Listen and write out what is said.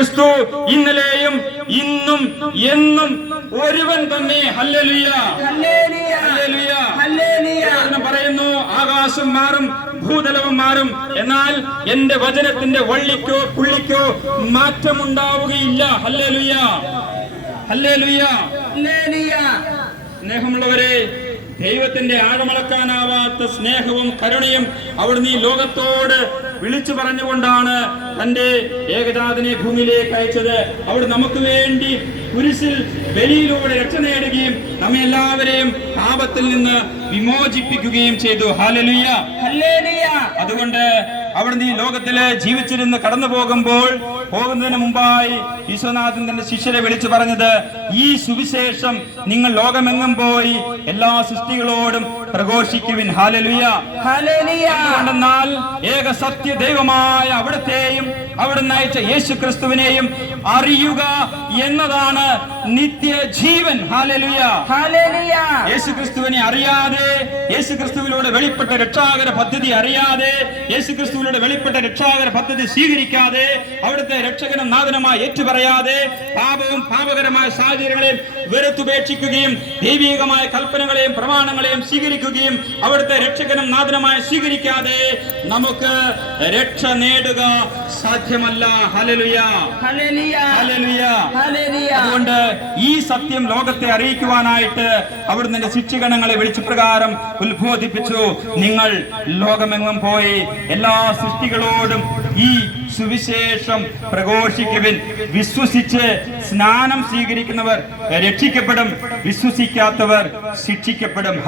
ക്രിസ്തു ഇന്നലെയും ഇന്നും എന്നും ഒരുവൻ തന്നെ. ഹല്ലേലൂയ. പറയുന്നു ആകാശം മാറും ഭൂതലവും മാറും. എന്നാൽ എന്റെ വചനത്തിന്റെ വള്ളിക്കോ പുള്ളിക്കോ മാറ്റമുണ്ടാവുകയില്ല. ഹല്ലേലൂയ. ഹല്ലേലൂയ. സ്നേഹമുള്ളവരെ ദൈവത്തിന്റെ ആഴമളക്കാനാവാത്ത സ്നേഹവും കരുണയും അവിടുന്ന് ഈ ലോകത്തോട് വിളിച്ചു പറഞ്ഞുകൊണ്ടാണ് തന്റെ ഏകജാതനെ ഭൂമിയിലേക്ക് അയച്ചത്. അവിടെ നമുക്ക് വേണ്ടി കുരിശിൽ ബലിയിലൂടെ രക്ഷ നേടുകയും നമ്മെ എല്ലാവരെയും പാപത്തിൽ നിന്ന് വിമോചിപ്പിക്കുകയും ചെയ്തു. ഹാലലുയ്യ അതുകൊണ്ട് അവിടുന്ന് ഈ ലോകത്തിൽ ജീവിച്ചിരുന്ന് കടന്നു പോകുമ്പോൾ പോകുന്നതിന് മുമ്പായി വിശ്വനാഥൻ തന്റെ ശിഷ്യരെ വിളിച്ചു പറഞ്ഞത് ഈ സുവിശേഷം നിങ്ങൾ ലോകമെങ്ങും പോയി എല്ലാ സൃഷ്ടികളോടും പ്രഘോഷിക്കുവിൻ. ഹാലലുയ. എന്നാൽ ഏക സത്യ ദൈവമായ അവിടത്തെയും അവിടുന്ന് അയച്ച യേശു ക്രിസ്തുവിനെയും അറിയുക എന്നതാണ് ഹാലലുയ. ഹല്ലേലൂയ യേശു ക്രിസ്തുവിനെ അറിയാതെ യേശു ക്രിസ്തുവിലൂടെ വെളിപ്പെട്ട രക്ഷാകര പദ്ധതി അറിയാതെ യേശു ക്രിസ്തുവിലൂടെ വെളിപ്പെട്ട രക്ഷാകര പദ്ധതി സ്വീകരിക്കാതെ അവിടുത്തെ രക്ഷകനും നാഥനമായി ഏറ്റുപറയാതെ പാപവും പാപകരമായ സാഹചര്യങ്ങളെയും വെറുത്തുപേക്ഷിക്കുകയും ദൈവികമായ കൽപ്പനകളെയും പ്രമാണങ്ങളെയും സ്വീകരിക്കുകയും അവിടുത്തെ രക്ഷകനും നാഥനമായി സ്വീകരിക്കാതെ നമുക്ക് രക്ഷ നേടുക സാധ്യമല്ല. ഹലലുയ ഹലലുയ അതുകൊണ്ട് ഈ സത്യം ലോകത്തെ അറിയിക്കുവാനായിട്ട് അവിടുന്ന് എന്റെ ശിക്ഷിഗണങ്ങളെ വിളിച്ചുപ്രകാരം ഉത്ബോധിപ്പിച്ചു. നിങ്ങൾ ലോകമെങ്ങും പോയി എല്ലാ സൃഷ്ടികളോടും ഈ സുവിശേഷം പ്രഘോഷിക്കുവിൻ. വിശ്വസിച്ച് സ്നാനം സ്വീകരിക്കുന്നവർ രക്ഷിക്കപ്പെടും. വിശ്വസിക്കാത്തവർ ശിക്ഷിക്കപ്പെടും.